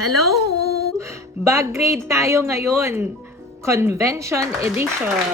Hello! Bag grade tayo ngayon. Convention edition.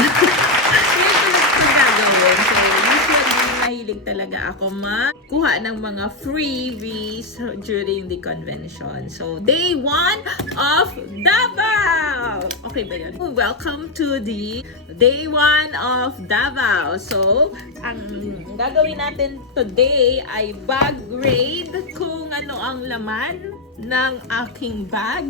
Yan talaga ito gagawin. So, usually, mahilig talaga ako makuha ng mga freebies during the convention. So, day 1 of Davao! Okay ba yun? Welcome to the day 1 of Davao. So, ang gagawin natin today ay bag grade kung ano ang laman ng aking bag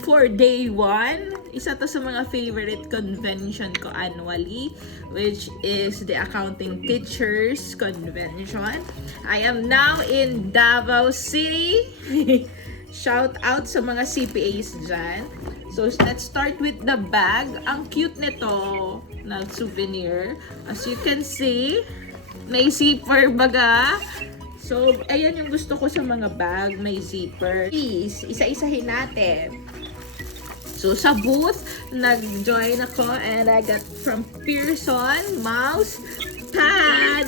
for day 1. Isa to sa mga favorite convention ko annually, which is the Accounting Teachers Convention. I am now in Davao City. Shout out sa mga CPAs dyan. So, let's start with the bag. Ang cute nito na souvenir. As you can see, may zipper baga. So, ayan yung gusto ko sa mga bag, may zipper. Please, isa-isahin natin. So, sa booth, nag-join ako and I got from Pearson, mouse, pad.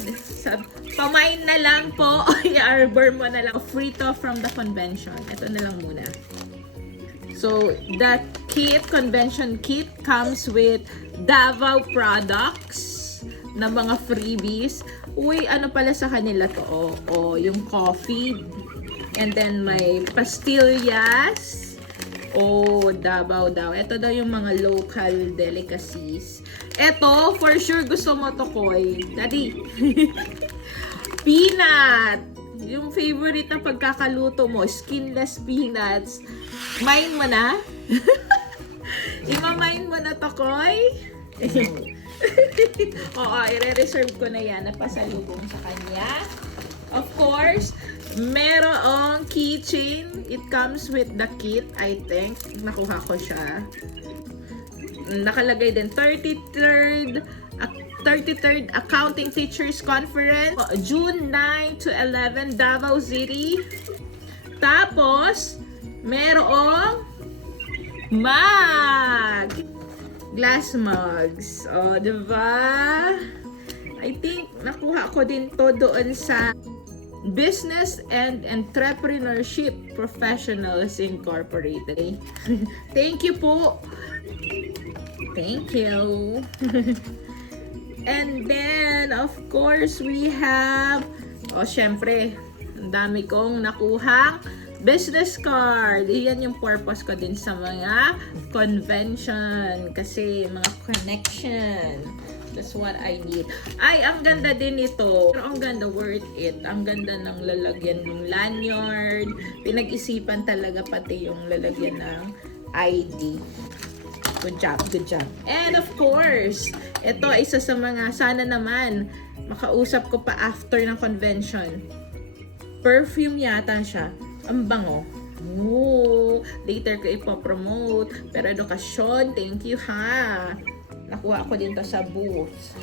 Pamain na lang po, i-arbor mo na lang. Free to from the convention. Ito na lang muna. So, the kit, convention kit, comes with Davao products na mga freebies. Uy, ano pala sa kanila to? Yung coffee. And then may pastillas. Davao daw. Ito daw yung mga local delicacies. Ito, for sure gusto mo to, Koy. Daddy. Peanut. Yung favorite na pagkakaluto mo, skinless peanuts. Mine mo na? Ima-mine mo na to, Koy? Oo, i-reserve ko na yan. Napasalubong sa kanya. Of course, merong keychain. It comes with the kit, I think. Nakuha ko siya. Nakalagay din 33rd Accounting Teachers Conference, June 9 to 11, Davao City. Tapos, merong mug. Glass mugs. Diba? I think nakuha ko din to doon sa Business and Entrepreneurship Professionals Incorporated. Thank you po. Thank you. And then, of course, we have, syempre, ang dami kong nakuhang business card. Iyan yung purpose ko din sa mga convention. Kasi mga connection. That's what I need. Ay, ang ganda din ito. Pero ang ganda, worth it. Ang ganda ng lalagyan ng lanyard. Pinag-isipan talaga pati yung lalagyan ng ID. Good job, good job. And of course, ito isa sa mga, sana naman, makausap ko pa after ng convention. Perfume yata siya. Ang bango. Later ko ipopromote. Pero edukasyon, thank you ha. Nakuha ko din to sa booth.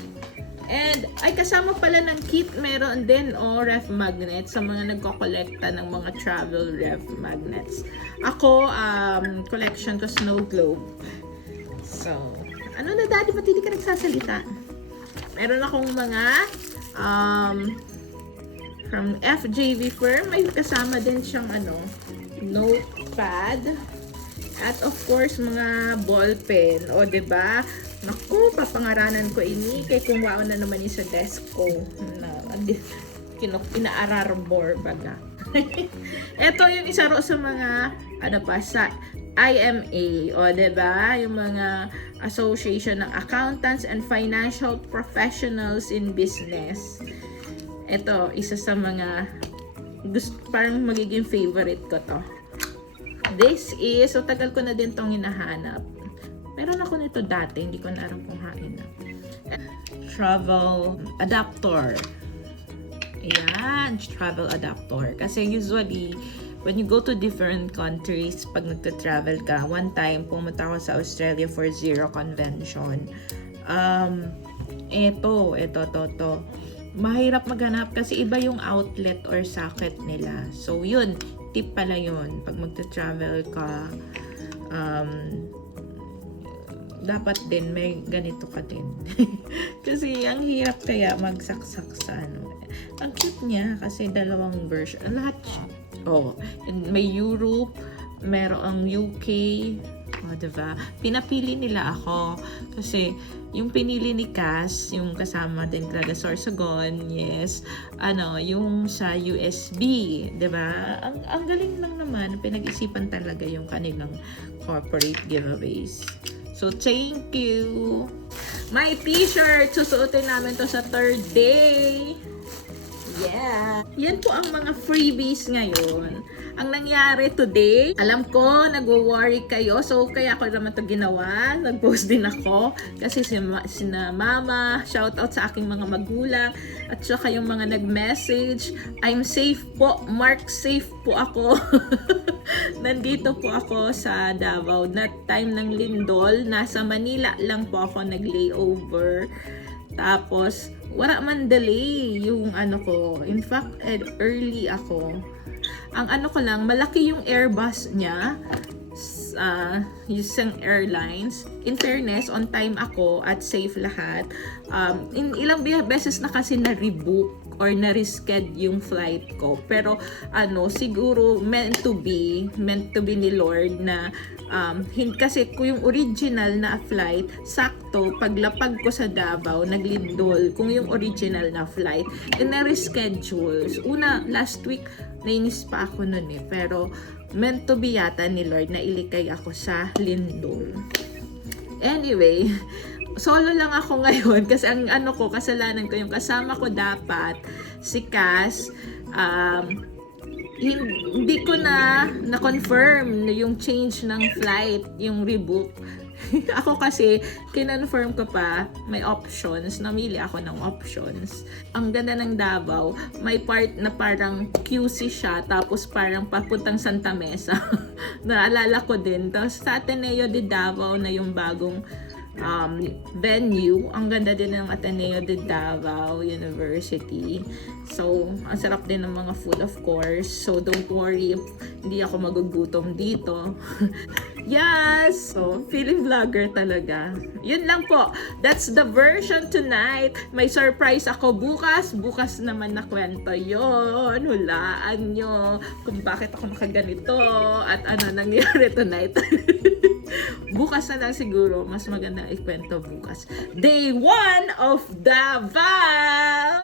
And ay kasama pala ng kit, meron din ref magnets sa mga nagko-kolekta ng mga travel ref magnets. Ako, collection ko snow globe. So, ano na daddy, ba't hindi ka nagsasalita? Meron akong mga from FJV firm, may kasama din siyang notepad. At of course, mga ballpen. Diba? Naku, papangaranan ko ini. Kaya kung wow na naman yung sa desk ko. Inaararbor baga. Ito yung isa ro sa mga, sa IMA. Diba? Yung mga Association ng Accountants and Financial Professionals in Business. Ito, isa sa mga parang magiging favorite ko to. This is, tagal ko na din tong hinahanap. Meron ako nito dati, hindi ko na alam kung hain na. Travel adapter. Ayan, travel adapter. Kasi usually, when you go to different countries, pag nagta-travel ka, one time, pumunta ako sa Australia for Zero Convention. Ito. Mahirap maghanap kasi iba yung outlet or socket nila. So, yun. Tip pala yun. Pag magta-travel ka, dapat din may ganito ka din. Kasi ang hirap kaya magsaksak sa Ang cute niya kasi dalawang version. Lahat Oh, and may Europe, merong UK, oh, diba? Pinapili nila ako kasi yung pinili ni Cass, yung kasama din talaga Sorsogon, yes, yung sa USB, diba? Ang galing lang naman, pinag-isipan talaga yung kanilang corporate giveaways. So, thank you! My t-shirt! Susuotin namin to sa third day! Yeah! Yan po ang mga freebies ngayon. Ang nangyari today, alam ko, nagwo-worry kayo. So, kaya ako naman ito ginawa. Nag-post din ako. Kasi sina mama, shoutout sa aking mga magulang. At saka yung mga nag-message. I'm safe po. Mark, safe po ako. Nandito po ako sa Davao. That time ng lindol. Nasa Manila lang po ako nag-layover. Tapos, wala man delay yung ko. In fact, early ako. Ang ko lang, malaki yung Airbus niya. Using airlines. In fairness, on time ako at safe lahat. In ilang beses na kasi na-rebook or na-reschedule yung flight ko. Pero siguro meant to be ni Lord na kasi kung yung original na flight, sakto, paglapag ko sa Davao, naglindol kung yung original na flight, na-reschedule. Una, last week, nainis pa ako nun pero meant to be yata ni Lord na ilikay ako sa lindol. Anyway, solo lang ako ngayon kasi ang kasalanan ko, yung kasama ko dapat, si Cass, hindi ko na-confirm yung change ng flight, yung rebook. Ako kasi, kinonfirm ko pa, may options, namili ako ng options. Ang ganda ng Davao, may part na parang QC siya, tapos parang papuntang Santa Mesa. Naalala ko din. Tapos sa Ateneo de Davao na yung bagong venue. Ang ganda din ng Ateneo de Davao University. So, ang sarap din ng mga food, of course. So, don't worry if hindi ako magugutom dito. Yes! So, feeling vlogger talaga. Yun lang po. That's the version tonight. May surprise ako bukas. Bukas naman na kwento yun. Hulaan nyo kung bakit ako nakaganito at ano nangyari tonight. Bukas na lang siguro. Mas magandang ikwento bukas. Day 1 of Davao!